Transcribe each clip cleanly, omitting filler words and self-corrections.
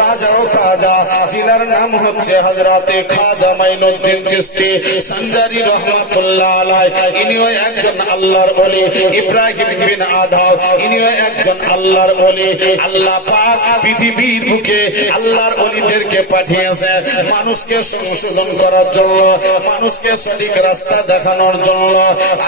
রাজা ও খাজা, যিনার নাম হচ্ছে হযরতে খাজা মাইনুদ্দিন চিশতি সঞ্জারি রহমাতুল্লাহ আলাইহি। ইনিও একজন আল্লাহর ওলি। ইব্রাহিম বিন আদম, ইনিও একজন আল্লাহর ওলি। আল্লাহ পাক পৃথিবীর বুকে আল্লাহর ওলিদেরকে পাঠিয়েছে মানুষকে সংশোধন করার জন্য, মানুষকে সঠিক রাস্তা দেখানোর জন্য।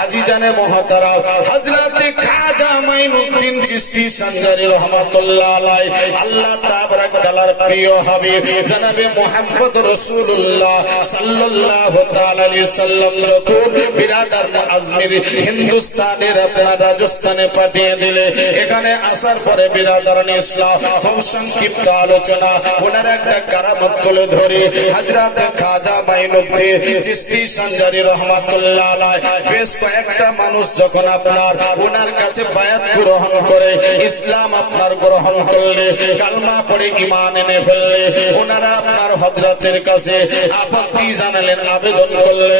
আজিজানে মুহতারাম, হযরতে খাজা মাইনুদ্দিন চিশতি সঞ্জারি রহমাতুল্লাহ আলাইহি আল্লাহ তাবারাক তাআলার প্রিয় হাবিব জনাবে মুহাম্মদ রাসূলুল্লাহ সাল্লাল্লাহু তাআলা আলাইহি সাল্লাম যখন বিরাদার আজমির হিন্দুস্তানের আপনার রাজস্থানে পাঠিয়ে দিলে, এখানে আসার পরে বিরাদারান ইসলাম খুব সংক্ষিপ্ত আলোচনা ওনার একটা কারামত তুলে ধরে হযরত খাজা মাইনুদ্দিন চিশতি সঞ্জারি রহমাতুল্লাহ আলাইহি বেশ কয়েকটা মানুষ যখন আপনার ওনার কাছে বায়াত গ্রহণ করে, ইসলাম আপনার গ্রহণ করলে, কালমা পড়ে ঈমান এনে ফেললে, ওনারা আপনার হযরতের কাছে আপত্তি জানালেন, আবেদন করলে,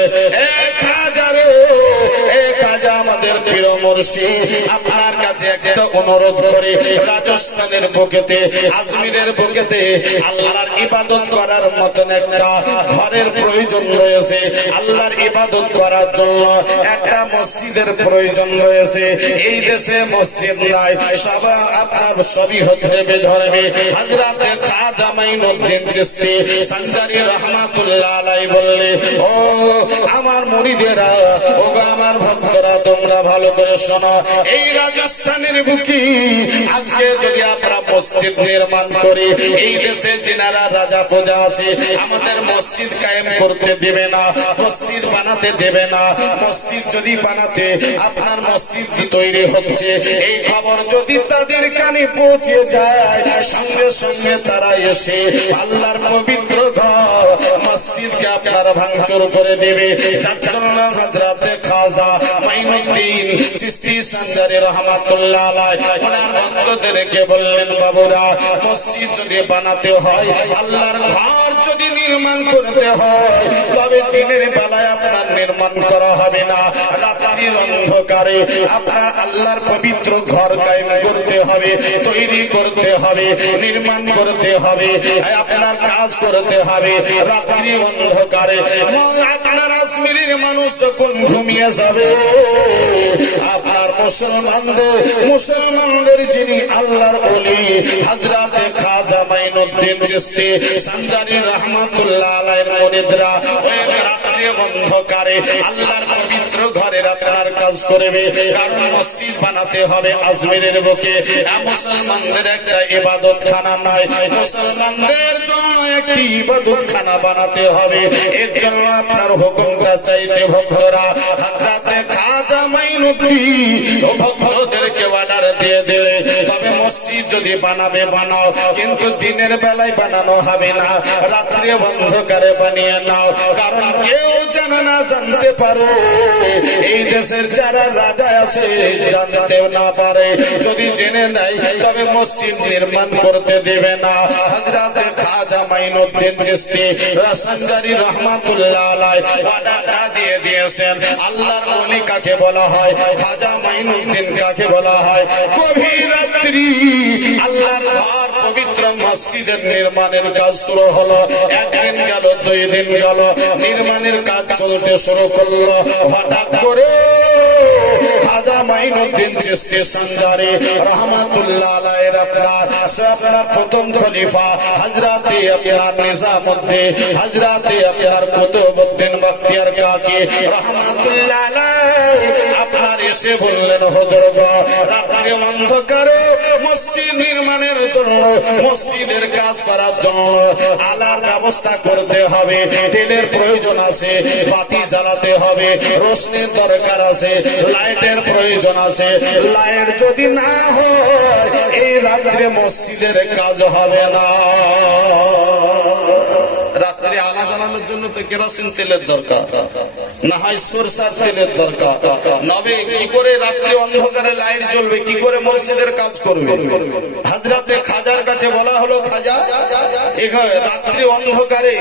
খাজা আমাদের প্রিয় মুর্শিদ, আপনার কাছে একটা অনুরোধ করে রাজস্থানের বুকেতে, আজমিরের বুকেতে আল্লাহর ইবাদত করার মতন একটা ঘরের প্রয়োজন রয়েছে। আল্লাহর ইবাদত করার জন্য একটা মসজিদের প্রয়োজন রয়েছে। এই দেশে মসজিদ নাই, সব আপনার সবই হচ্ছে বেধর্মী। হযরতে খাজা মাইনুদ্দিন চিশতি সঞ্জারি রহমাতুল্লাহ আলাইহি বললে, ও আমার মুরিদেরা, ও আমার ভক্তরা, তোমরা ভালো করে শোনো। এই রাজস্থানের বুকে আজকে যদি আমরা মসজিদ নির্মাণ করি, এই দেশে যিনারা রাজা প্রজা আছে আমাদের মসজিদ কায়েম করতে দেবে না, মসজিদ বানাতে দেবে না। মসজিদ যদি বানাতে আপনার মসজিদ তৈরি হচ্ছে এই খবর যদি তাদের কানে পৌঁছে যায়, সঙ্গে সঙ্গে তারা এসে আল্লাহর পবিত্র ঘর মসজিদকে আপনার ভাঙচুর করে দেবে। যার জন্য হযরতে খাজা মাইনুদ্দিন চিশতি সঞ্জারি রহমাতুল্লাহ আলাইহি ওনার ভক্তদেরকে বললেন, বাবুরা, মসজিদ যদি বানাতে হয়, আল্লাহর ঘর যদি নির্মাণ করতে হয়, তবে দিনের বেলায় আপনার নির্মাণ করা হবে না, রাত্রির অন্ধকারে আপনার আল্লাহর পবিত্র ঘর কায়েম করতে হবে, তৈরি করতে হবে, নির্মাণ করতে হবে, আপনার কাজ করতে হবে রাত্রি অন্ধকারে। আপনার আজমিরের মানুষ যখন ঘুমিয়ে যাবে, আপনার মুসলমানদের যিনি আল্লাহর ওলি হযরতে খাজা মাইনুদ্দিন চিশতি সঞ্জারি রহমাতুল্লাহ আলাইহির মুরিদরা ওই রাত্রি অন্ধকারে আল্লাহর পবিত্র ঘরের আপনার কাজ করবে। কারণ মসজিদ বানাতে হবে আজমিরের বুকে, মুসলমানদের একটা ইবাদতখানা নাই, মুসলমানদের জন্য একটি ইবাদতখানা বানাতে হবে। এর জন্য আপনার হুকুমটা চাইছে ভক্তরা। হযরতে খাজা মাইনুদ্দিন ভক্তদেরকে অর্ডার দিয়ে দিলে, তবে মসজিদ যদি বানাবে বানাও, কিন্তু দিনের বেলায় বানানো হবে না, রাত্রে অন্ধকারে বানিয়ে নাও। কারণ কেউ জানে না, জানতে পারো এই দেশের যারা রাজা আছে জানতেও না পারে, যদি জেনে নাই তবে মসজিদ নির্মাণ করতে দেবে না। হযরতে খাজা মাইনুদ্দিন চিশতি সঞ্জারি রহমাতুল্লাহ আলাইহি অর্ডারটা দিয়ে দিয়েছেন। আল্লাহর ওলি কাকে বলা হয়, খাজা মাইনুদ্দিন কাকে বলা হয়? গভীর রাত্রি আল্লাহর ঘর পবিত্র মসজিদের নির্মাণের কাজ শুরু হলো। একদিন গেল, 2 দিন গেল, নির্মাণের কাজ চলতে শুরু করলো। হঠাৎ করে খাজা মাইনুদ্দিন চিশতি সঞ্জারি রহমাতুল্লাহ আলাইহির আপনার প্রথম খলিফা হযরতে আপনার নিজামউদ্দিন, হযরতে আপনার কুতুবউদ্দিন বখতিয়ার কাকি রহমাতুল্লাহ আলাইহি আপনার এসে বললেন, হুজুর গো, রাত্রি অন্ধকারে মসজিদ নির্মাণের জন্য, মসজিদের কাজ করার জন্য আলার ব্যবস্থা করতে হবে, তেলের প্রয়োজন আছে, বাতি জ্বালাতে হবে, রোশনির দরকার আছে, লাইটের প্রয়োজন আছে। লাইট যদি না হয় এই রাত্রে মসজিদের কাজ হবে না। রাত্রে আলো জ্বালানোর জন্য তো কেরোসিন তেলের দরকার। না হয় সরষার তেলের দরকার। নবে কি করে রাত্রি অন্ধকারে লাইট জ্বলবে, কি করে মসজিদের কাজ করবে? হযরতে খাজার কাছে বলা হলো, খাজা এখানে রাত্রি অন্ধকারে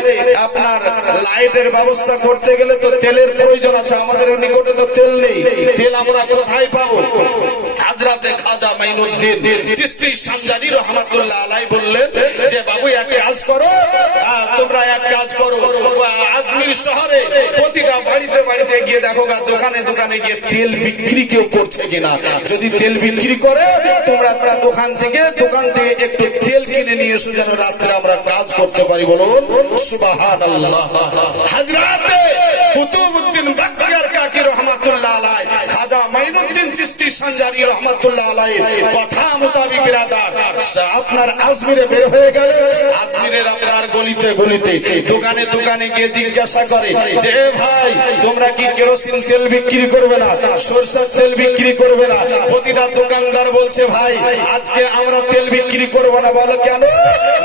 আপনার লাইটের ব্যবস্থা করতে গেলে তো তেলের প্রয়োজন আছে, আমাদের নিকটে তো তেল নেই, তেল আমরা কোথায় পাবো? হযরতে খাজা মাইনুদ্দিন চিশতি সানজারি রহমাতুল্লাহ আলাইহি বললেন যে বাবু এক কাজ করো, তোমরা এক কাজ করো, আজমির শহরে প্রতিটা বাড়িতে বাড়িতে গিয়ে দেখো, দোকানে দোকানে গিয়ে তেল বিক্রি কেউ করছে কিনা। যদি তেল বিক্রি করে তোমরা দোকান থেকে একটু তেল কিনে নিয়ে এসো, যেন রাত্রে আমরা কাজ করতে পারি। বলুন সুবহানাল্লাহ। হযরতে কুতুবউদ্দিন বখতিয়ার কাকি রহমাতুল্লাহ আলাইহি খাজা মাইনুদ্দিন চিশতি সানজারি রহমাতুল্লাহ আলাইহি কথা মোতাবেক বিরাদার আপনার আজমিরে বের হয়ে গেল। আজমিরের আপনার গলিতে গলিতে দোকানে দোকানে গিয়ে জিজ্ঞাসা করে যে ভাই তোমরা কি কেরোসিন তেল বিক্রি করবে না, সরষের তেল বিক্রি করবে না? প্রতিটা দোকানদার বলছে ভাই আজকে আমরা তেল বিক্রি করব না। বলো কেন?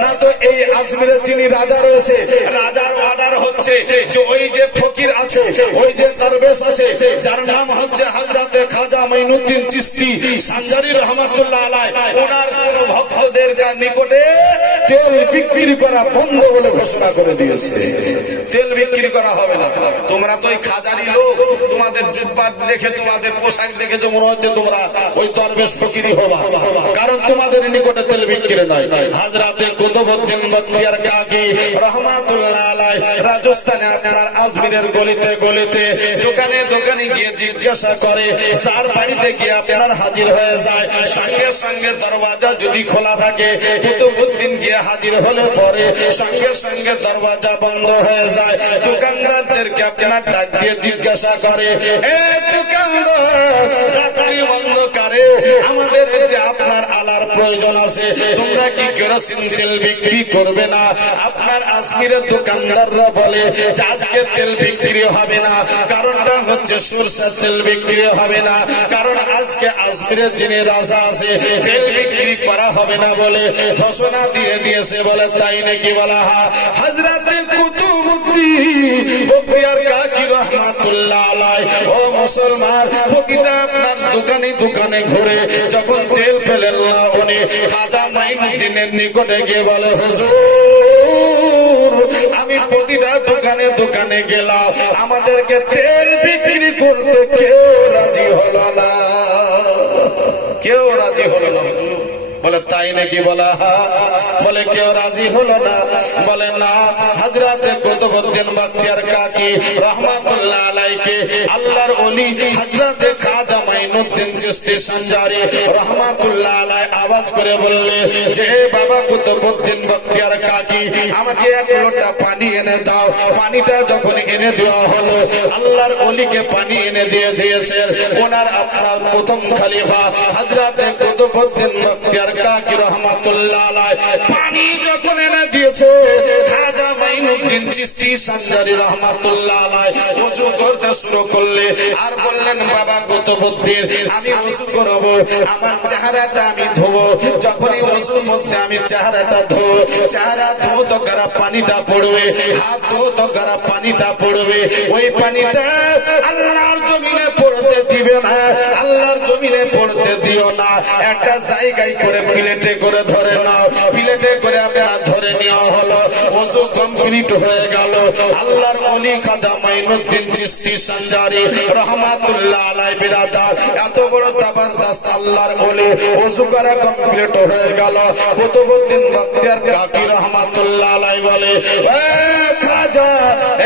না তো এই আজমিরের যিনি রাজা রয়েছে, রাজার অর্ডার হচ্ছে যে ওই যে ফকির আছে, ওই যে দরবেশ আছে, যার নাম হচ্ছে হযরতে খাজা মাইনুদ্দিন চিশতি সানজারি রহমাতুল্লাহ আলাইহি, ওনার কোন ভক্তদের নিকটে তেল বিক্রি করা বন্ধ বলে ঘোষণা করে দিয়েছে। তেল বিক্রি করা হবে না। তোমরা তো ওই খাজারি লোক, তোমাদের জুব্বা দেখে তোমাদের পোশাক দেখে যে মনে হচ্ছে তোমরা ওই দরবেশ ফকিরি হবা, কারণ তোমাদের নিকটে তেল বিক্রি নয়। হযরতে কুতুবউদ্দিন বখতিয়ার কাকি রহমাতুল্লাহ আলাইহি রাজস্থানে আপনার আজমিরের গলিতে গলিতে দোকানে দোকানে গিয়ে জিজ্ঞাসা করে, যার বাড়িতে গিয়ে আপনার হাজির হয়ে যায়, সঙ্গে সঙ্গে দরওয়াজা যদি খোলা থাকে, কুতুবউদ্দিন গিয়ে হাজির হলে পরে সঙ্গে সঙ্গে দরওয়াজা বন্ধ হয়ে যায়। দোকানদারদেরকে আপনার ডাক দিয়ে জিজ্ঞাসা করে, এ দোকানদার রাত্রি অন্ধকারে আমাদের আপনার আলার প্রয়োজন আছে, তোমরা কি কেরোসিন তেল বিক্রি করবে না? আপনার আজমিরের দোকানদাররা বলে যে আজকে তেল বিক্রি হবে না, কারণটা হচ্ছে সরষের তেল বিক্রি হবে না, কারণ আজকে আজমিরের যিনি রাজা আছে তেল বিক্রি করা হবে না বলে ঘোষণা দিয়ে দিয়েছে। বলে তাই নাকি? বলা হযরতে কুতুবউদ্দিন বখতিয়ার কাকি রহমাতুল্লাহ আলাইহি ও মুসলমান, প্রতিটা আপনার দোকানে দোকানে ঘুরে যখন তেল পেলেন না, উনি খাজা মাইনুদ্দিনের নিকটে গিয়ে বলে, হুজুর আমি প্রতিটা দোকানে দোকানে গেলাম, আমাদেরকে তেল বিক্রি করতে কেউ রাজি হলো না, কেউ রাজি হলো না। বলে তাই নাকি? বলা বলে কেউ রাজি হলো না। বলে না, হযরতে কুতুবউদ্দিন বখতিয়ার কাকি রহমাতুল্লাহ আলাইহি আল্লাহর ওলি হযরতে খাজা মাইনুদ্দিন চিশতি সানজারি রহমাতুল্লাহ আলাইহি আওয়াজ করে বললে যে বাবা কুতুবউদ্দিন বখতিয়ার কাকি আমাকে এক লোটা পানি এনে দাও। পানিটা যখন এনে দেওয়া হলো, আল্লাহর ওলিকে পানি এনে দিয়ে দিয়েছেন ওনার আপনার প্রথম খলিফা হযরতে কুতুবউদ্দিন বখতিয়ার কাকি রহমাতুল্লাহ আলাইহি। পানি যখন এনে দিয়েছে, খাজা মাইনুদ্দিন চিশতি সানজারি রহমাতুল্লাহ আলাইহি ওযু করতে শুরু করলে আর বললেন, বাবা কুতুবউদ্দিন আমি ওযু করব, আমার চেহারাটা আমি ধোবো। যখনই ওযুর মধ্যে আমি চেহারাটা ধোবো, চেহারা ধোবো তো গরম পানিটা পড়বে, হাত ধোবো তো গরম পানিটা পড়বে। ওই পানিটা আল্লাহর জমিনে পড়তে দিবে না, আল্লাহর জমিনে পড়তে দিও না। একটা জায়গায় করে প্লেটে করে ধরে নাও, প্লেটে করে আপনার ধরে নেওয়া হলো। ওযু কমপ্লিট হয়ে গেল। আল্লাহর ওলি খাজা মাইনুদ্দিন চিশতি সানজারি রহমাতুল্লাহ আলাইহি বিরাদার এত বড় জবরদস্ত আল্লাহর ওলি, ওযু করা কমপ্লিট হয়ে গেল। কুতুবউদ্দিন বখতিয়ার কাকি রহমাতুল্লাহ আলাইহি বলে,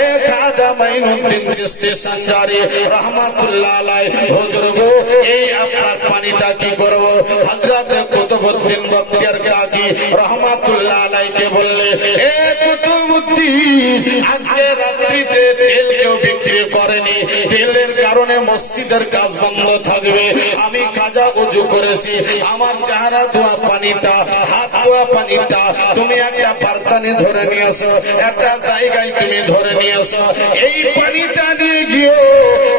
এ খাজা মাইনুদ্দিন চিশতি সানজারি রহমাতুল্লাহ আলাইহি, হুজুর গো এই আপনার পানিটা কি করব? হযরতে কুতুবউদ্দিন বখতিয়ার কাকি রহমাতুল্লাহ আলাইহি বললে, এ কুতুবউদ্দিন আজকে রাত্রিতে তেল কেউ বিক্রি করেনি, তেলের কারণ কারণে মসজিদের কাজ বন্ধ থাকবে। আমি কাজা ওযু করেছি, আমার চেহারা ধোয়া পানিটা, হাত ধোয়া পানিটা তুমি একটা বার্তানে ধরে নিয়ে আসো, একটা জায়গায় তুমি ধরে নিয়ে আসো। এই পানিটা নিয়ে গিয়ে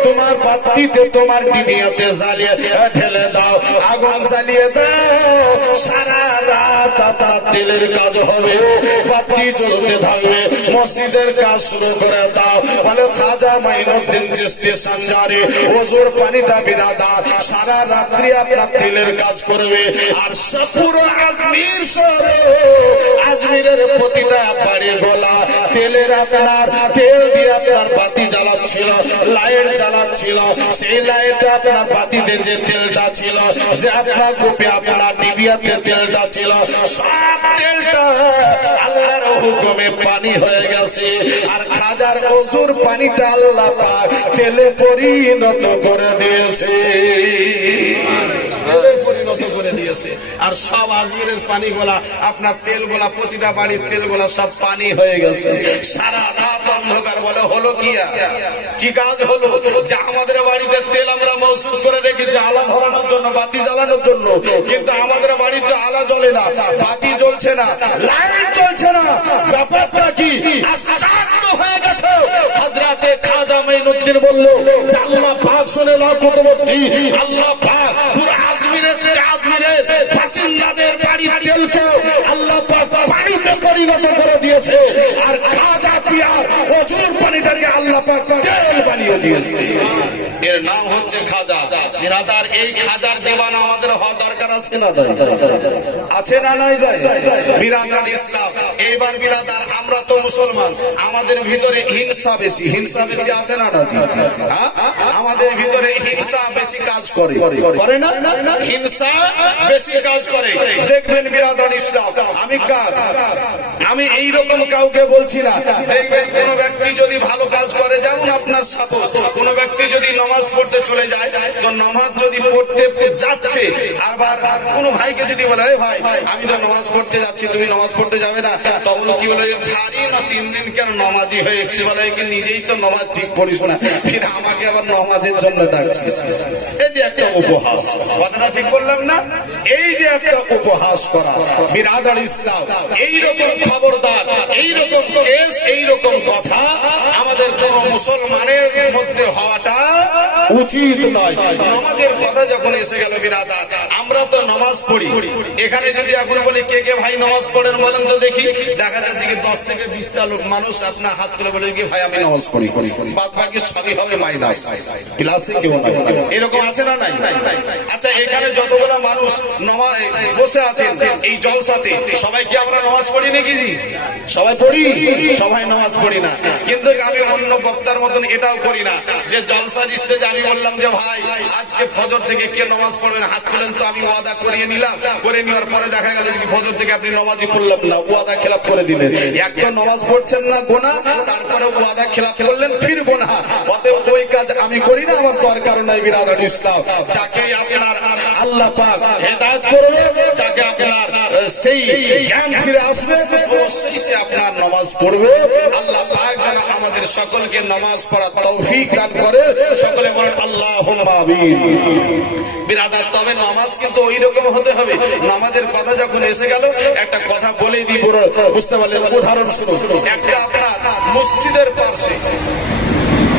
তোমার বাতিতে, তোমার ডিবিয়াতে জ্বালিয়ে ঢেলে দাও, আগুন জ্বালিয়ে দাও। সারা রাত আপনার তেলের কাজ হবে, বাতি জ্বলতে থাকবে। মসজিদের কাজ শুরু করে দাও। বলে খাজা মাইনুদ্দিন চিশতি সানজারি ওজুর পানিটা বিরাদার সারা রাত্রি আপনার তেলের কাজ করবে। আর পুরো আজমির শহরে, আজমিরের প্রতিটা বাড়ি গোলা তেলের, আপনার তেল দিয়ে আপনার বাতি জ্বালাচ্ছিল, লাইট জ্বালাচ্ছিল। সেই লাইটে আপনার বাতিতে যে তেলটা ছিল, যে আপনার কূপে আপনার ডিবিয়াতে তেলটা ছিল, সব তেলটা আল্লাহর হুকুমে পানি হয়ে গেছে। আর খাজার ওযুর পানিটা আল্লাহ পাক তেলে পরিণত করে দিয়েছে, পরিণত করে দিয়েছে। আর সব আজমিরের পানিগুলা, আপনার তেলগুলা, প্রতিটা বাড়ির তেলগুলা সব পানি হয়ে গেছে। সারা রাত অন্ধকার। বলে হলো কি কাজ হলো? যে আমাদের বাড়িতে তেল আমরা মওজুদ করে রেখেছি আলা ধরানোর জন্য, বাতি জ্বালানোর জন্য, কিন্তু আমাদের বাড়িতে আলা জ্বলে না, বাতি জ্বলছে না, লাইট জ্বলছে না। ব্যাপারটা কি? আশ্চর্য হয়ে গেছে। হযরতে খাজা মাইনুদ্দিন বলল, আল্লাহ পাক শুনে লাও কুতুবুদ্দি, আল্লাহ পাক পুরো আজমিরের বাসিন্দাদের বাড়ির তেলকে আল্লাহ পাক পানিতে পরিণত করে দিয়েছে। আর খাজা পিয়ার ওযুর পানিটাকে আল্লাহ পাক তেল বানিয়ে দিয়েছে। এর নাম হচ্ছে খাজা। বিরাদার, এই খাজার দিওয়ানা আমাদের হওয়া দরকার আছে না? আছে না? নাই বিরাদার ইসলাম। এইবার বিরাদার, আমরা তো মুসলমান, আমাদের ভিতরে হিংসা বেশি। হিংসা বেশি আছে না? আমাদের ভিতরে হিংসা বেশি কাজ করে না? হিংসা বেশি কাজ করে। দেখবেন বিরাদার ইসলাম, আমি এইরকম কাউকে বলছি না। দেখবেন কোন ব্যক্তি যদি ভালো কাজ করে, যেমন আপনার সাপোজ কোন ব্যক্তি যদি নামাজ পড়তে চলে যায়, তো নামাজ যদি পড়তে যাচ্ছে, আবার কোন ভাইকে যদি বলে, ভাই আমি তো নামাজ পড়তে যাচ্ছি, তুমি নামাজ পড়তে যাবে না, তখন কি বলে, ভারী না 3 দিন কেন নামাজি হয়েছি? বলে কি নিজেই তো নামাজ ঠিক পড়িস না, ফির আমাকে আবার নামাজের জন্য ডাকছিস। এই যে একটা উপহাস, কথাটা ঠিক বললাম না? এই যে একটা উপহাস করা। বিরাদার ইসলাম, এইরকম খবরদার, এইরকম কেস, এইরকম কথা আমাদের কোন মুসলমানের মধ্যে হওয়াটা উচিত নয়। নামাজের কথা যখন এসে গেল বিরাদার, আমরা তো নামাজ পড়ি। এখানে যদি এখন বলি কে কে ভাই নামাজ পড়েন বলেন তো দেখি, দেখা যাচ্ছে কি 10 থেকে 20টা লোক মানুষ আপনার হাত তুলে বলে কি ভাই আমি নামাজ পড়ি, বাদ বাকি সবই হবে মাইনাস, ক্লাসে কেউ নাই। এরকম আছে না? নাই। আচ্ছা, এখানে যতগুলো মানুষ বসে আছেন এই জলসাতে, সবাই কি আমরা নামাজ পড়ি নাকি? সবাই পড়ি? সবাই নামাজ পড়ি না। কিন্তু আমি অন্য বক্তার মতন এটাও করি না যে জলসার স্টেজে আমি বললাম যে ভাই আজকে ফজর থেকে কে নামাজ পড়বেন হাত তুলেন, তো আমি ওয়াদা করিয়ে নিলাম। করে নেওয়ার পরে দেখা গেল যে ফজর থেকে আপনি নামাজই পড়লাম না, ওয়াদা খেলাপ করে দিলেন। এক তো নামাজ পড়ছেন না, গোনা, তারপরে ওয়াদা খেলাপ করলেন, ফির গোনা। অতএব ওই কাজ আমি করি না, আমার দরকার নাই। বিরাদার ইসলাম, যাকে আপনার আল্লাহ পাক হেদায়েত করবে, যাকে আপনার সেই জ্ঞান ফিরে আসবে, অবশ্যই সে আপনার নামাজ পড়বে। আল্লাহ পাক যেন আমাদের সকলকে নামাজ পড়ার তৌফিক দান করে। সকলে বলেন আল্লাহুম্মা আমিন। বিরাদার, তবে নামাজ কিন্তু ওই রকম হতে হবে। নামাজের কথা যখন এসে গেল, একটা কথা বলেই দিব, বুঝতে পারলেন? উদাহরণ শুনুন। একটা আপনার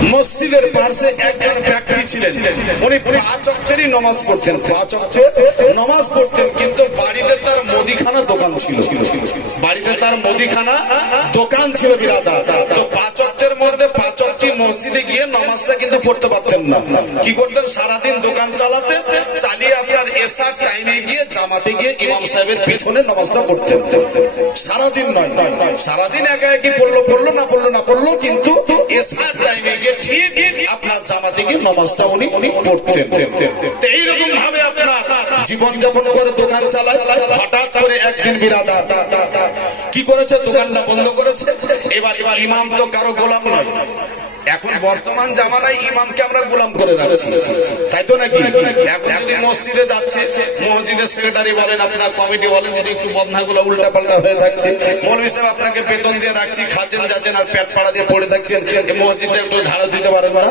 মসজিদের পাশে একজন ব্যক্তি ছিলেন, উনি 5 ওয়াক্তেরই নামাজ পড়তেন, 5 ওয়াক্তের নামাজ পড়তেন, কিন্তু বাড়িতে তার মুদিখানা দোকান ছিল। বাড়িতে তার মুদিখানা দোকান ছিল বিরাদার। তো 5 ওয়াক্তের মধ্যে 5 ওয়াক্ত মসজিদে গিয়ে নামাজটা কিন্তু পড়তে পারতেন না। কি করতেন? সারাদিন দোকান চালিয়ে আপনার এশার টাইমে গিয়ে জামাতে গিয়ে ইমাম সাহেবের পেছনে নামাজটা পড়তেন। সারাদিন নয়, সারাদিন একা একই পড়লো না পড়লো, কিন্তু এশার টাইমে গিয়ে ঠিক আপনার জামাতে গিয়ে নামাজটা উনি পড়তেন। এইরকম ভাবে আপনার জীবন যাপন করে দোকান চালায়। হঠাৎ করে একদিন বিরাদার কি করেছে? দোকানটা বন্ধ করেছে। এবার ইমাম তো কারো গোলাম নয়, এখন বর্তমান জামানায় ইমামকে আমরা গোলাম করে রাখছি, তাই তো নাকি? এখন যদি মসজিদে যাচ্ছে, মসজিদের সেক্রেটারি বলেন, আপনার কমিটি বলেন, যদি একটু বদনাগুলো উল্টা পাল্টা হয়ে থাকছে, মৌলভী সাহেব আপনাকে বেতন দিয়ে রাখছি, খাচ্ছেন যাচ্ছেন আর পেট পাড়া দিয়ে পড়ে থাকছেন, মসজিদটা একটু ঝাড়ু দিতে পারেন না?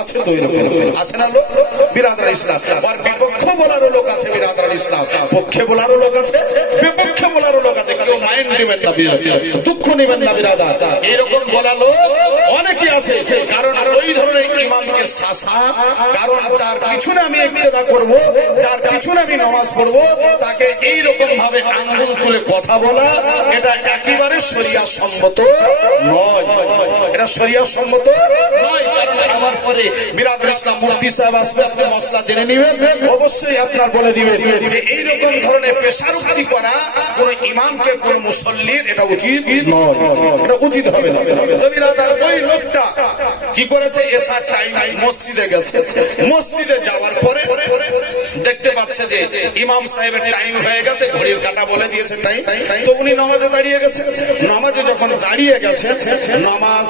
আছে তো এরকম, আছে না লোক? বিরাদর ইসলাম আর বিপক্ষ বলারও লোক আছে, বিরাদর ইসলাম পক্ষে বলারও লোক আছে, বিপক্ষে বলারও লোক আছে। কেউ মাইন্ড নেবেন না, দুঃখ নেবেন না বিরাদার, এরকম বলা লোক অনেকে আছে। কারণ ওই ধরনের ইমামকে শাসা, কারণ যার পিছনে আমি ইক্তেদা করব, যার পিছনে আমি নামাজ পড়বো, তাকে এইরকম ভাবে আঙ্গুল তুলে কথা বলা, এটা একেবারে শরিয়া সম্মত নয়, এটা শরিয়া সম্মত নয়। আমার পরে বিরাদর ইসলাম মুফতি সাহেব আসবে, আপনি মসলা জেনে নেবেন, অবশ্যই আপনার বলে দিবেন যে এইরকম ধরনের পেশারুক্তি করা কোন ইমামকে, কোন মুসল্লির এটা উচিত নয়, এটা উচিত হবে না। ওই লোকটা কি করেছে, এসার টাইম মসজিদে গেছে, মসজিদে যাওয়ার পরে দেখতে পাচ্ছে যে ইমাম সাহেবের টাইম হয়ে গেছে, ঘড়ির কাঁটা বলে দিয়েছে টাইম, তো উনি নামাজে দাঁড়িয়ে গেছে। নামাজে যখন দাঁড়িয়ে গেছে, নামাজ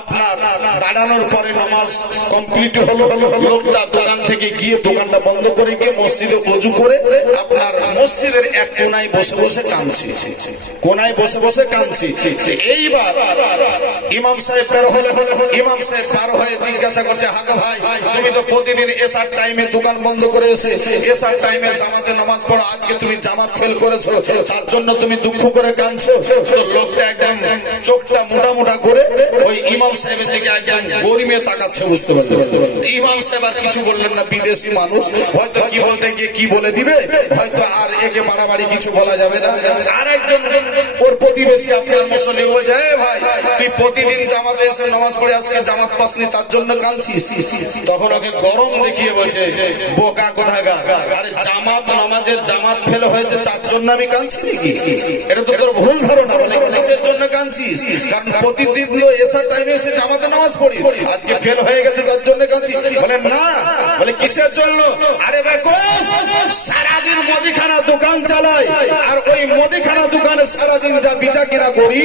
আপনার দাঁড়ানোর পরে নামাজ কমপ্লিট হলো, লোকটা দোকান থেকে গিয়ে দোকানটা বন্ধ করে গিয়ে মসজিদে ওযু করে আপনার মসজিদের এক কোনায় বসে বসে কাঁদছে, কোনায় বসে বসে কাঁদছে। এইবার ইমাম সাহেব বের হলেন, ইমাম সাহেব পার হয়ে জিজ্ঞাসা করছে, হাগো ভাই, তুমি তো প্রতিদিন এসার টাইমে দোকান বন্ধ করে এসে এসার টাইমে জামাতে নামাজ পড়ো, আজকে তুমি জামাত ফেল করেছো, তার জন্য তুমি দুঃখ করে কাঁদছো। তো লোকটা একদম চোখটা মোটা মোটা করে ওই ইমাম সাহেবের দিকে একদম গরিমে তাকাচ্ছে, বুঝতে পারলেন? ইমাম সাহেব আর কিছু বললেন না, বিদেশি মানুষ হয়তো কি বলতে গিয়ে কি বলে দিবে, হয়তো আর একে বাড়াবাড়ি কিছু বলা যাবে না। আর একজন ওর প্রতিবেশী আপনার মুসল্লি বলছে, ভাই তুই প্রতিদিন জামাতে এসে নামাজ পড়ে আজকে জামাত পাসনি, তার জন্য কাঁদছিস? তখন ওকে গরম দেখিয়ে বলছে, বোকা কোথাকার, আরে জামাত নামাজের জামাত ফেল হয়েছে তার জন্য আমি কাঁদছি নাকি? এটা তো তোর ভুল ধারণা। বলে কিসের জন্য কাঁদছিস? কারণ প্রতিদিন তো এসার টাইমে এসে জামাতে নামাজ পড়ি, আজকে ফেল হয়ে গেছে তার জন্য কাঁদছি। বলে না। বলে কিসের জন্য? আরে বেকুফ, সারাদিন মুদিখানা দোকান চালাই, আর ওই মুদিখানা দোকানে সারাদিন যা বেচা কিনা করি,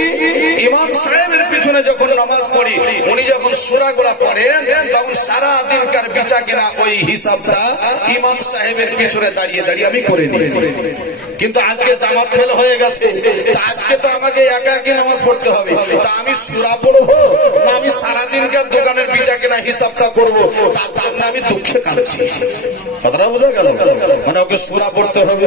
ইমাম সাহেবের পিছনে যখন নামাজ পড়ি, উনি যখন সূরাগুলো পড়েন, তখন সারা দিনকার বেচা কিনা ওই হিসাবটা ইমাম সাহেবের পিছনে দাঁড়িয়ে দাঁড়িয়ে আমি করে নিই। কিন্তু আজকে জামাত ফেল হয়ে গেছে, আজকে তো আমাকে একা একা নামাজ পড়তে হবে, তা আমি সূরা পড়বো না আমি সারা দিনকার দোকানের বেচা কিনা হিসাবটা করবো, তার জন্য আমি দুঃখে কাঁদছি। কথাটা বোঝা গেল? মানে ওকে সূরা পড়তে হবে,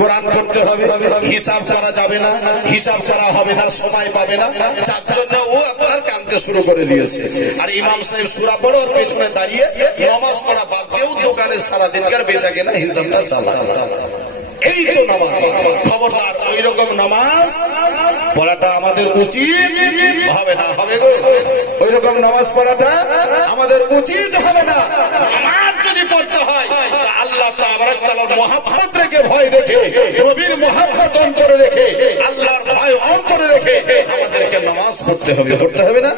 কোরআন পড়তে হবে, হিসাব করা যাবে না, হিসাব করা হবে না, সময় পাবে না, যার জন্য ও আপনার কাঁদতে শুরু করে দিয়েছে। আর ইমাম সাহেব সূরা পড়ে ওর পেছনে দাঁড়িয়ে নামাজ পড়া বাদ দিয়েও দোকানে সারা দিনকার বেচা কিনা হিসাবটা চালা। এই তো নামাজ। খবরদার ওই রকম নামাজ পড়াটা আমাদের উচিত হবে না, হবে গো? ওই রকম নামাজ পড়াটা আমাদের উচিত হবে না। নামাজ যদি পড়তে হয় আল্লাহ তাবারক তাআলার মহব্বত রেখে, ভয় রেখে, নবীর মহব্বত অন্তরে রেখে, আল্লাহর ভয় অন্তরে রেখে আমাদেরকে নামাজ পড়তে হবে। পড়তে হবে না?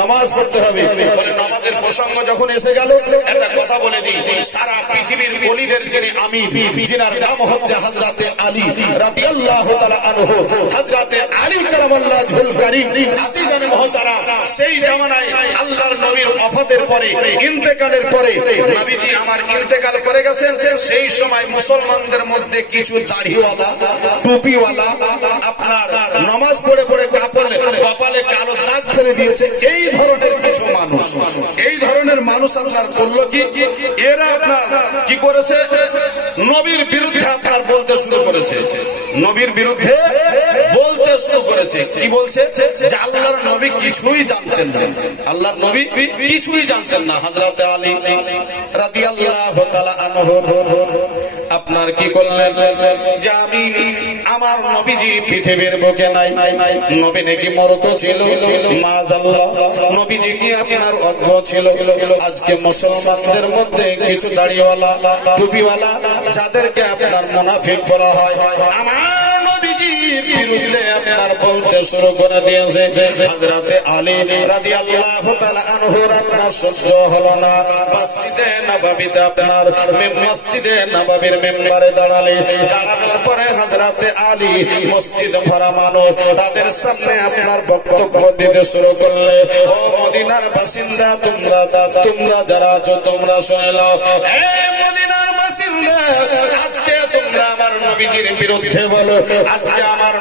নামাজ পড়তে হবে। বলে নামাজের প্রসঙ্গ যখন এসে গেল, একটা কথা বলে দিই, সারা পৃথিবীর ওলিদের যিনি আমির, যিনার নাম হচ্ছে হযরতে আলী রাদিয়াল্লাহু তাআলা আনহু, হযরতে আলী কারামাল্লাহুল কারীম আজিজানে মুহতারাম, সেই জামানায় আল্লাহর নবীর ওফাতের পরে, ইন্তেকালের পরে, নবীজি আমার ইন্তেকাল করে গেছেন, সেই সময় মুসলমানদের মধ্যে কিছু দাড়িওয়ালা, টুপিওয়ালা, আপনার নামাজ পড়ে পড়ে কপালে কালো দাগ ছেড়ে দিয়েছে, এই ধরনের কিছু মানুষ, এই ধরনের মানুষ আপনার করলো কি, এরা আপনার কি করেছে, নবীর বিরুদ্ধে আপনার বলতে শুরু করেছে, নবীর বিরুদ্ধে বলতে শুরু করেছে। কি বলছে? যে আল্লাহর নবী কিছুই জানতেন না, আল্লাহর নবী কিছুই জানতেন না। হযরতে আলী রাদিয়াল্লাহু তাআলা আনহু আপনার কি করলেন, যে আমি আমার নবীজি পৃথিবীর বুকে নাই, নবী নাকি মরক ছিল, মাআযাল্লাহ, নবীজি কি আপনার অজ্ঞ ছিল। আজকে মুসলমানদের মধ্যে কিছু দাড়িওয়ালা, টুপিওয়ালা, যাদেরকে আপনার মুনাফিক বলা হয়, আমার নবীজির বিরুদ্ধে আপনার বলতে শুরু করে দিয়েছে। হযরতে আলী রাদিয়াল্লাহু তাআলা আনহুর আপনার সহ্য হলো না। মসজিদে নববীতে আপনার মসজিদে নববীর মিম্বরে দাঁড়ানোর পরে হযরতে আলী মসজিদ ভরা মানুষ তাদের সামনে আপনার বক্তব্য দিতে শুরু করলে, ও মদিনার বাসিন্দা তোমরা যারা আছো তোমরা শুনে নাও। এই মদিনার বাসিন্দা, আজকে তোমরা আমার নবীজির বিরুদ্ধে বলো, আজকে আমার